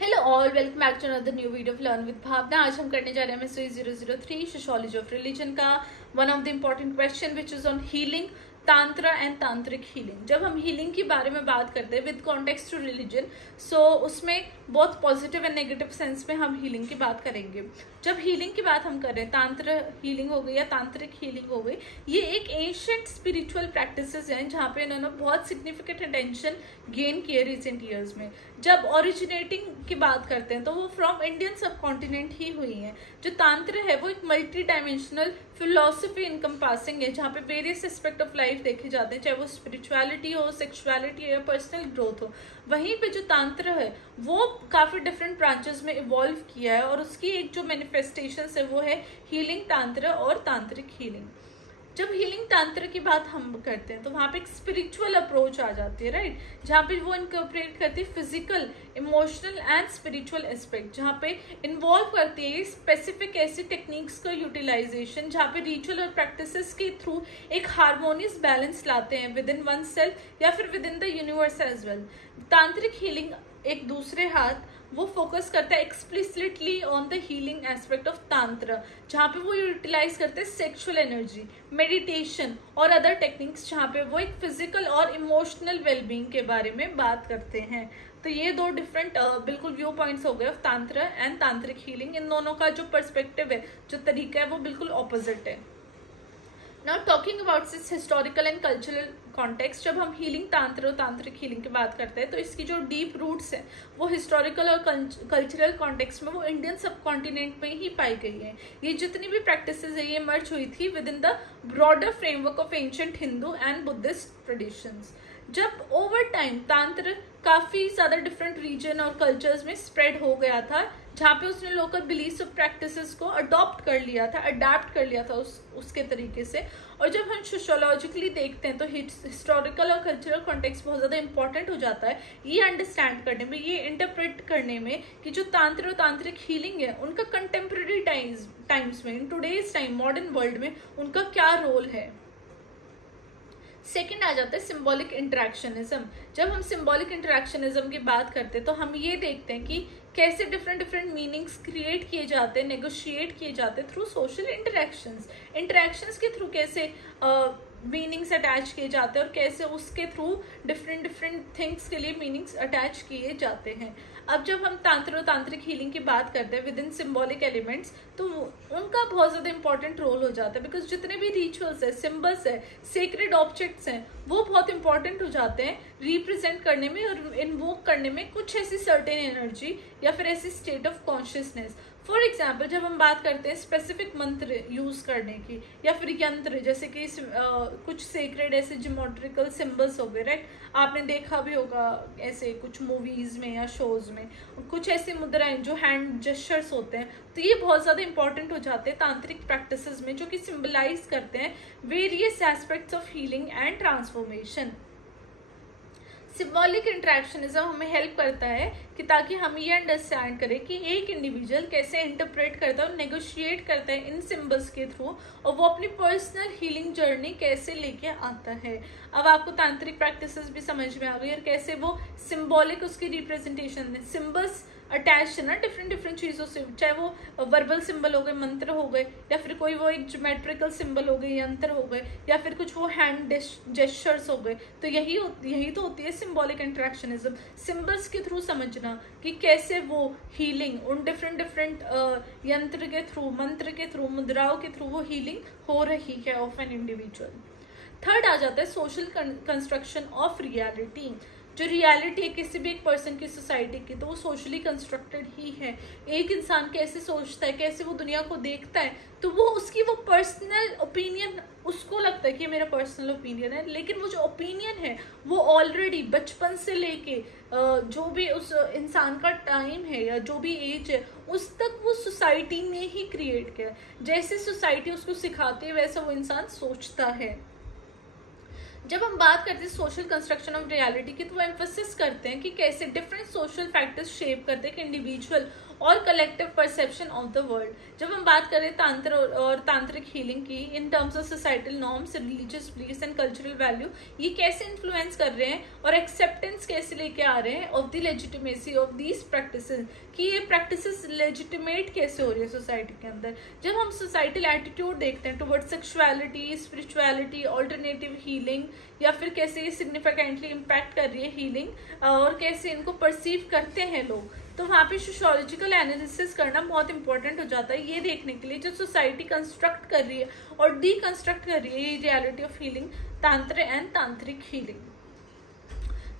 Hello all, welcome back to another new video of learn with Bhavna. आज हम करने जा रहे हैं मिस्ट्री 003 सोशियोलॉजी ऑफ रिलीजन का one of the important question which is on healing, tantra and tantric healing. जब हम हीलिंग की बारे में बात करते हैं with context to religion, so उसमें बहुत पॉजिटिव एंड नेगेटिव सेंस में हम हीलिंग की बात करेंगे। जब हीलिंग की बात हम करें, तांत्र हीलिंग हो गई या तांत्रिक हीलिंग हो गई, ये एक एंशिएंट स्पिरिचुअल प्रैक्टिसेस हैं जहाँ पे इन्होंने बहुत सिग्निफिकेंट अटेंशन गेन किए रिसेंट ईयर्स में। जब ओरिजिनेटिंग की बात करते हैं तो वो फ्रॉम इंडियन सब कॉन्टिनेंट ही हुई है। जो तांत्र है वो एक मल्टी डायमेंशनल फिलोसफी इनकम्पासिंग है जहाँ पे वेरियस एस्पेक्ट ऑफ लाइफ देखे जाते हैं, चाहे वो स्पिरिचुअलिटी हो, सेक्सुअलिटी हो या पर्सनल ग्रोथ हो। वहीं पे जो तांत्र है वो काफी डिफरेंट ब्रांचेस में इवॉल्व किया है और उसकी एक जो मैनिफेस्टेशंस है वो है हीलिंग तांत्र और तांत्रिक हीलिंग। जब हीलिंग तांत्र की बात हम करते हैं तो वहां पे एक स्पिरिचुअल अप्रोच आ जाती है, राइट, जहाँ पे वो इनकॉर्पोरेट करती है physical, emotional and spiritual aspect, जहाँ पे इन्वॉल्व करती है स्पेसिफिक ऐसी टेक्निक्स का यूटिलाइजेशन जहाँ पे रिचुअल और प्रैक्टिसेस के थ्रू एक हार्मोनियस बैलेंस लाते हैं विद इन वन सेल्फ या फिर within the universe as well. Tantric healing एक दूसरे हाथ वो फोकस करता है explicitly on the healing aspect of tantra, जहाँ पे वो यूटिलाइज करते हैं सेक्सुअल एनर्जी, मेडिटेशन और अदर टेक्निक्स, जहाँ पे वो एक फिजिकल और इमोशनल वेलबींग के बारे में बात करते हैं। तो ये दो डिफरेंट बिल्कुल व्यू पॉइंट्स हो गए ऑफ तांत्र एंड तांत्रिक हीलिंग। इन दोनों का जो पर्सपेक्टिव है, जो तरीका है, वो बिल्कुल ऑपोजिट है। Now talking about this historical and cultural context, जब हम हीलिंग तांत्र और तांत्रिक हीलिंग की बात करते हैं तो इसकी जो डीप रूट्स है वो हिस्टोरिकल और कल्चरल कॉन्टेक्स्ट में वो इंडियन सब कॉन्टिनेंट में ही पाई गई है। ये जितनी भी प्रैक्टिसेस है ये मर्ज हुई थी with in the broader framework of ancient Hindu and Buddhist traditions. जब ओवर टाइम तांत्र काफी ज्यादा डिफरेंट रीजन और कल्चर्स में स्प्रेड हो गया था, जहाँ पे उसने लोकल बिलीफ्स और प्रैक्टिसेस को अडॉप्ट कर लिया था, अडेप्ट कर लिया था उसके तरीके से। और जब हम सोशियोलॉजिकली देखते हैं तो हिस्टोरिकल और कल्चरल कॉन्टेक्स्ट बहुत ज्यादा इंपॉर्टेंट हो जाता है ये अंडरस्टैंड करने में, ये इंटरप्रेट करने में कि जो तांत्र और तांत्रिक हीलिंग है उनका कंटेम्प्रेरी टाइम्स में, in today's time modern world में उनका क्या रोल है। सेकेंड आ जाता है सिंबॉलिक इंटरेक्शनिज्म। जब हम सिंबॉलिक इंटरेक्शनिज्म की बात करते हैं तो हम ये देखते हैं कि कैसे डिफरेंट मीनिंग्स क्रिएट किए जाते हैं, नेगोशिएट किए जाते हैं थ्रू सोशल इंटरेक्शंस के थ्रू कैसे मीनिंग्स अटैच किए जाते हैं और कैसे उसके थ्रू डिफरेंट थिंग्स के लिए मीनिंग्स अटैच किए जाते हैं। अब जब हम तांत्र और तांत्रिक हीलिंग की बात करते हैं विद इन सिम्बॉलिक एलिमेंट्स तो उनका बहुत ज्यादा इंपॉर्टेंट रोल हो जाता है, बिकॉज जितने भी रिचुअल्स है, सिंबल्स है, सेक्रेड ऑब्जेक्ट्स हैं, वो बहुत इंपॉर्टेंट हो जाते हैं रिप्रेजेंट करने में और इन्वोक करने में कुछ ऐसी सर्टेन एनर्जी या फिर ऐसी state of consciousness. For example जब हम बात करते हैं स्पेसिफिक मंत्र यूज करने की या फिर यंत्र, जैसे कि कुछ सेक्रेड ऐसे ज्योमेट्रिकल सिंबल्स हो गए, राइट, आपने देखा भी होगा ऐसे कुछ मूवीज में या शोज में कुछ ऐसी मुद्राएं जो हैंड जेस्चर्स होते हैं, तो ये बहुत ज्यादा इंपॉर्टेंट हो जाते हैं तांत्रिक प्रैक्टिसेस में, जो कि सिंबलाइज करते हैं various aspects of healing and transformation. Symbolic interactionism हमें हेल्प करता है कि ताकि हम ये अंडरस्टैंड करें कि एक इंडिविजुअल कैसे इंटरप्रेट करता है और नेगोशिएट करता है इन सिंबल्स के थ्रू और वो अपनी पर्सनल हीलिंग जर्नी कैसे लेके आता है। अब आपको तांत्रिक प्रैक्टिसेस भी समझ में आ गई और कैसे वो सिंबॉलिक उसकी रिप्रेजेंटेशन है, सिंबल्स अटैच है ना डिफरेंट चीजों से, चाहे वो वर्बल सिंबल हो गए, मंत्र हो गए, या फिर कोई वो एक ज्योमेट्रिकल सिंबल हो गए, यंत्र हो गए, या फिर कुछ वो हैंड जेस्चर्स हो गए। तो यही तो होती है सिंबॉलिक इंटरेक्शनिज्म, सिंबल्स के थ्रू समझना कि कैसे वो हीलिंग उन डिफरेंट यंत्र के थ्रू, मंत्र के थ्रू, मुद्राओं के थ्रू वो हीलिंग हो रही है ऑफ एन इंडिविजुअल। थर्ड आ जाता है सोशल कंस्ट्रक्शन ऑफ रियलिटी। जो रियलिटी है किसी भी एक पर्सन की, सोसाइटी की, तो वो सोशली कंस्ट्रक्टेड ही है। एक इंसान कैसे सोचता है, कैसे वो दुनिया को देखता है, तो वो उसकी वो पर्सनल ओपिनियन, उसको लगता है कि मेरा पर्सनल ओपिनियन है, लेकिन वो जो ओपिनियन है वो ऑलरेडी बचपन से लेके जो भी उस इंसान का टाइम है या जो भी एज है उस तक वो सोसाइटी ने ही क्रिएट किया है। जैसे सोसाइटी उसको सिखाती है वैसा वो इंसान सोचता है। जब हम बात करते हैं सोशल कंस्ट्रक्शन ऑफ रियलिटी की, तो वो एम्फोसिस करते हैं कि कैसे डिफरेंट सोशल फैक्टर्स शेप करते हैं कि इंडिविजुअल और collective perception of the world. जब हम बात करें तंत्र और तांत्रिक हीलिंग की in terms of societal norms, religious beliefs and cultural value, ये कैसे इन्फ्लुएंस कर रहे हैं और एक्सेप्टेंस कैसे लेके आ रहे हैं of the legitimacy of these practices, कि ये प्रैक्टिसेस लेजिटिमेट कैसे हो रही है सोसाइटी के अंदर। जब हम सोसाइटल एटीट्यूड देखते हैं toward sexuality, spirituality, alternative healing, या फिर कैसे ये सिग्निफिकेंटली इम्पैक्ट कर रही है हीलिंग और कैसे इनको परसीव करते हैं लोग, तो वहाँ पे सोशियोलॉजिकल एनालिसिस करना बहुत इंपॉर्टेंट हो जाता है ये देखने के लिए जो सोसाइटी कंस्ट्रक्ट कर रही है और डीकंस्ट्रक्ट कर रही है reality of healing, तांत्र and tantric healing.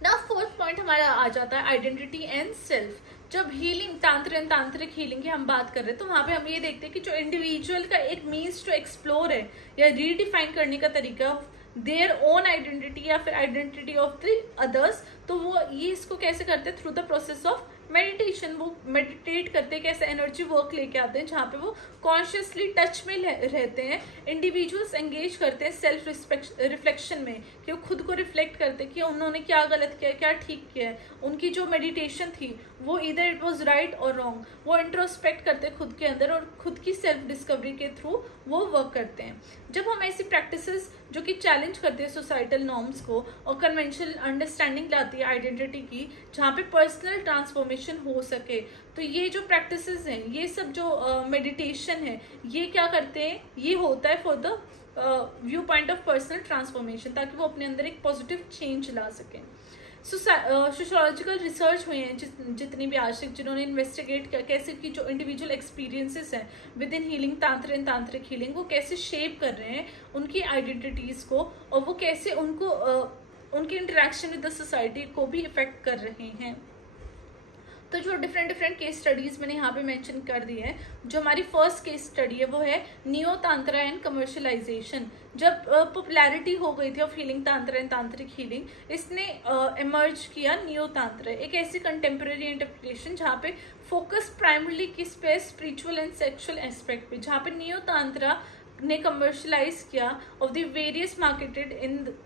ना फोर्थ पॉइंट हमारा आ जाता है आइडेंटिटी एंड सेल्फ। जब हीलिंग, तांत्र एंड तांत्रिक हीलिंग की हम बात कर रहे हैं तो वहां पे हम ये देखते हैं कि जो इंडिविजुअल का एक मीन्स टू एक्सप्लोर है या रीडिफाइन करने का तरीका देयर ओन आइडेंटिटी या फिर आइडेंटिटी ऑफ द अदर्स, तो वो ये इसको कैसे करते हैं through the process of meditation. वो मेडिटेट करते हैं, कैसे एनर्जी वर्क लेके आते हैं जहाँ पे वो कॉन्शियसली टच में रहते हैं। इंडिविजुअल्स एंगेज करते हैं सेल्फ रिफ्लेक्शन में, कि वो खुद को रिफ्लेक्ट करते हैं कि उन्होंने क्या गलत किया, क्या ठीक किया है। उनकी जो मेडिटेशन थी वो इधर इट वॉज राइट और रॉन्ग, वो इंट्रोस्पेक्ट करते हैं खुद के अंदर और खुद की सेल्फ डिस्कवरी के थ्रू वो वर्क करते हैं। जब हम ऐसी प्रैक्टिसेस जो कि चैलेंज करते हैं सोसाइटल नॉर्म्स को और कन्वेंशनल अंडरस्टैंडिंग लाती है आइडेंटिटी की, जहाँ पे पर्सनल ट्रांसफॉर्मेशन हो सके, तो ये जो प्रैक्टिसेस हैं, ये सब जो मेडिटेशन है, ये क्या करते हैं, ये होता है for the view point of personal transformation, ताकि वो अपने अंदर एक पॉजिटिव चेंज ला सकें। सोशियोलॉजिकल रिसर्च हुई हैं जितनी भी आज तक, जिन्होंने इन्वेस्टिगेट किया कैसे कि जो इंडिविजुअल एक्सपीरियंसेस हैं with in healing, तांत्र and tantric healing, वो कैसे शेप कर रहे हैं उनकी आइडेंटिटीज को और वो कैसे उनको उनकी इंटरेक्शन विद द सोसाइटी को भी इफेक्ट कर रहे हैं। तो जो डिफरेंट केस स्टडीज मैंने यहाँ पे मेंशन कर दी है, जो हमारी फर्स्ट केस स्टडी है वो है नियो तांत्रा एंड कमर्शियलाइजेशन। जब पॉपुलैरिटी हो गई थी of healing, tantra and tantric healing, इसने इमर्ज किया नियो तांत्रा, एक ऐसी कंटेम्प्रेरी इंटरप्रिटेशन जहाँ पे फोकस प्राइमरली किस पे, स्पिरिचुअल एंड सेक्सुअल एस्पेक्ट पे, जहाँ पे नियो तांत्रा ने कमर्शलाइज किया of the various marketed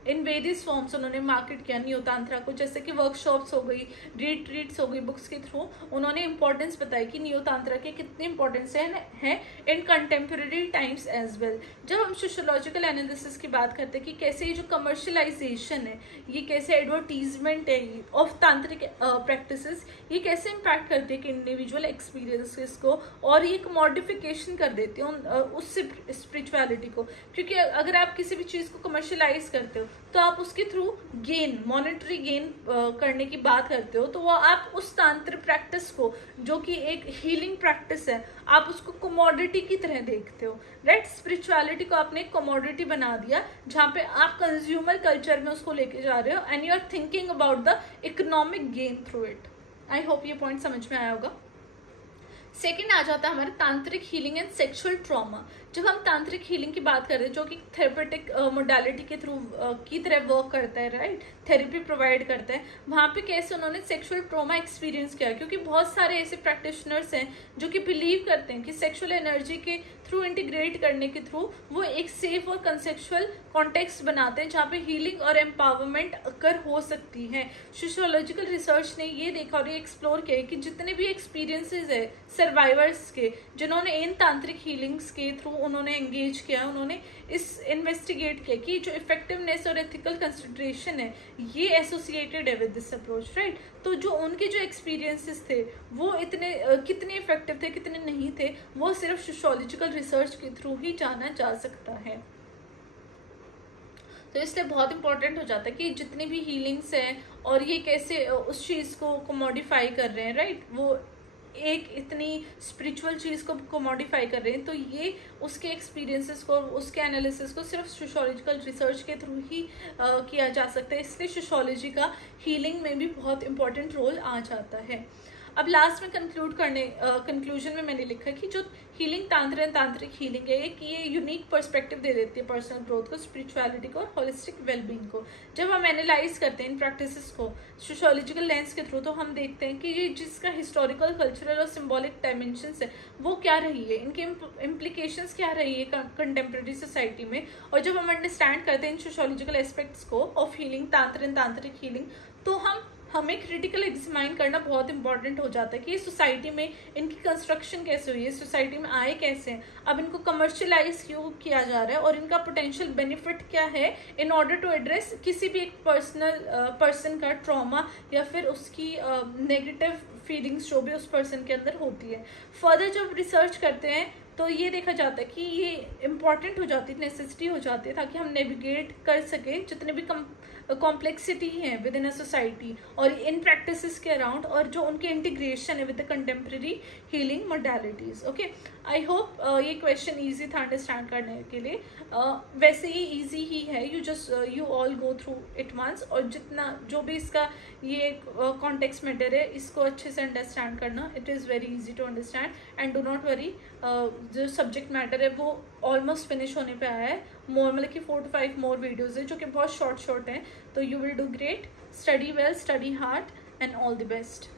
in various forms. उन्होंने मार्केट किया नियो तांत्रा को, जैसे कि वर्कशॉप्स हो गई, रिट्रीट्स हो गई, बुक्स के थ्रू उन्होंने इंपॉर्टेंस बताई कि नियो तांत्रा के कितनी इंपॉर्टेंस है in contemporary times as well. जब हम सोशियोलॉजिकल एनालिसिस की बात करते हैं कि कैसे ये जो कमर्शलाइजेशन है, ये कैसे एडवर्टीजमेंट है ऑफ तांत्रिक प्रैक्टिसेस, ये कैसे इम्पैक्ट करती है कि इंडिविजुअल एक्सपीरियंसेस को, और ये मॉडिफिकेशन कर देती है उससे स्पिरिचुअलिटी को। क्योंकि अगर आप किसी भी चीज को कमर्शियलाइज करते हो तो आप उसके थ्रू गेन, मॉनेटरी गेन करने की बात करते हो, तो वो आप उस तांत्र प्रैक्टिस को जो कि एक हीलिंग प्रैक्टिस है, आप उसको कमोडिटी की तरह देखते हो, राइट। स्पिरिचुअलिटी को आपने कमोडिटी बना दिया जहाँ पे आप कंज्यूमर कल्चर में उसको लेके जा रहे हो and you are thinking about the economic gain through it. I hope ये पॉइंट समझ में आया होगा। सेकेंड आ जाता है हमारा तांत्रिक हीलिंग एंड सेक्सुअल ट्रॉमा। जब हम तांत्रिक हीलिंग की बात कर रहे हैं जो कि थेरेपेटिक मोडालिटी के थ्रू की तरह वर्क करता है, राइट, थेरेपी प्रोवाइड करता है, वहाँ पे कैसे उन्होंने सेक्सुअल ट्रॉमा एक्सपीरियंस किया। क्योंकि बहुत सारे ऐसे प्रैक्टिशनर्स हैं जो कि बिलीव करते हैं कि सेक्सुअल एनर्जी के थ्रू इंटीग्रेट करने के थ्रू वो एक सेफ और कंसेप्चुअल कॉन्टेक्स्ट बनाते हैं जहाँ पे हीलिंग और एम्पावरमेंट अकर हो सकती है। सोशियोलॉजिकल रिसर्च ने ये देखा और ये एक्सप्लोर किया कि जितने भी एक्सपीरियंसेस है सर्वाइवर्स के जिन्होंने इन तांत्रिक हीलिंग्स के थ्रू उन्होंने एंगेज किया, उन्होंने इस इन्वेस्टिगेट किया कि जो इफेक्टिवनेस और एथिकल कंसिडरेशन है ये एसोसिएटेड है विद दिस अप्रोच, राइट। तो जो उनके जो एक्सपीरियंसेस थे वो इतने कितने इफेक्टिव थे, कितने नहीं थे, वो सिर्फ सोशियोलॉजिकल रिसर्च के थ्रू ही जाना जा सकता है। तो इसलिए बहुत इंपॉर्टेंट हो जाता है कि जितनी भी हीलिंग्स हैं और ये कैसे उस चीज को मॉडिफाई कर रहे हैं, राइट, वो एक इतनी स्पिरिचुअल चीज को मॉडिफाई कर रहे हैं, तो ये उसके एक्सपीरियंसेस को, उसके एनालिसिस को सिर्फ सोशियोलॉजिकल रिसर्च के थ्रू ही किया जा सकता है। इसलिए सोशियोलॉजी का हीलिंग में भी बहुत इंपॉर्टेंट रोल आ जाता है। अब लास्ट में कंक्लूजन में मैंने लिखा कि जो हीलिंग तांत्रिक एंड तांत्रिक हीलिंग है कि ये यूनिक पर्सपेक्टिव दे देती है पर्सनल ग्रोथ को, स्पिरिचुअलिटी को और होलिस्टिक वेलबींग को। जब हम एनालाइज करते हैं इन प्रैक्टिसेस को सोशियोलॉजिकल लेंस के थ्रू, तो हम देखते हैं कि ये जिसका हिस्टोरिकल, कल्चरल और सिंबॉलिक डायमेंशंस है वो क्या रही है, इनके इम्प्लीकेशंस क्या रही है कंटेम्प्रेरी सोसाइटी में। और जब हम अंडरस्टैंड करते हैं इन सोशियोलॉजिकल एस्पेक्ट्स को ऑफ हीलिंग, तांत्रिक एंड तांत्रिक हीलिंग, तो हमें क्रिटिकल एग्जामाइन करना बहुत इंपॉर्टेंट हो जाता है कि सोसाइटी में इनकी कंस्ट्रक्शन कैसे हुई है, सोसाइटी में आए कैसे हैं, अब इनको कमर्शियलाइज क्यों किया जा रहा है और इनका पोटेंशियल बेनिफिट क्या है इन ऑर्डर टू एड्रेस किसी भी एक पर्सन का ट्रॉमा या फिर उसकी नेगेटिव फीलिंग्स जो भी उस पर्सन के अंदर होती है। फर्दर जब रिसर्च करते हैं तो ये देखा जाता है कि ये इम्पॉर्टेंट हो जाती है, नेसेसिटी हो जाती है, ताकि हम नेविगेट कर सके जितने भी कॉम्प्लेक्सिटी है विद इन अ सोसाइटी और इन प्रैक्टिसेस के अराउंड, और जो उनके इंटीग्रेशन है with the contemporary healing modalities. Okay, I hope ये क्वेश्चन इजी था अंडरस्टैंड करने के लिए। वैसे ही इजी ही है, you all go through it once, और जितना जो भी इसका ये कॉन्टेक्स्ट मैटर है इसको अच्छे से अंडरस्टैंड करना, it is very easy to understand and do not worry. जो सब्जेक्ट मैटर है वो ऑलमोस्ट फिनिश होने पे आया है, मतलब कि 4 to 5 मोर वीडियोज है जो कि बहुत शॉर्ट हैं, तो you will do great. Study well, study hard and all the best.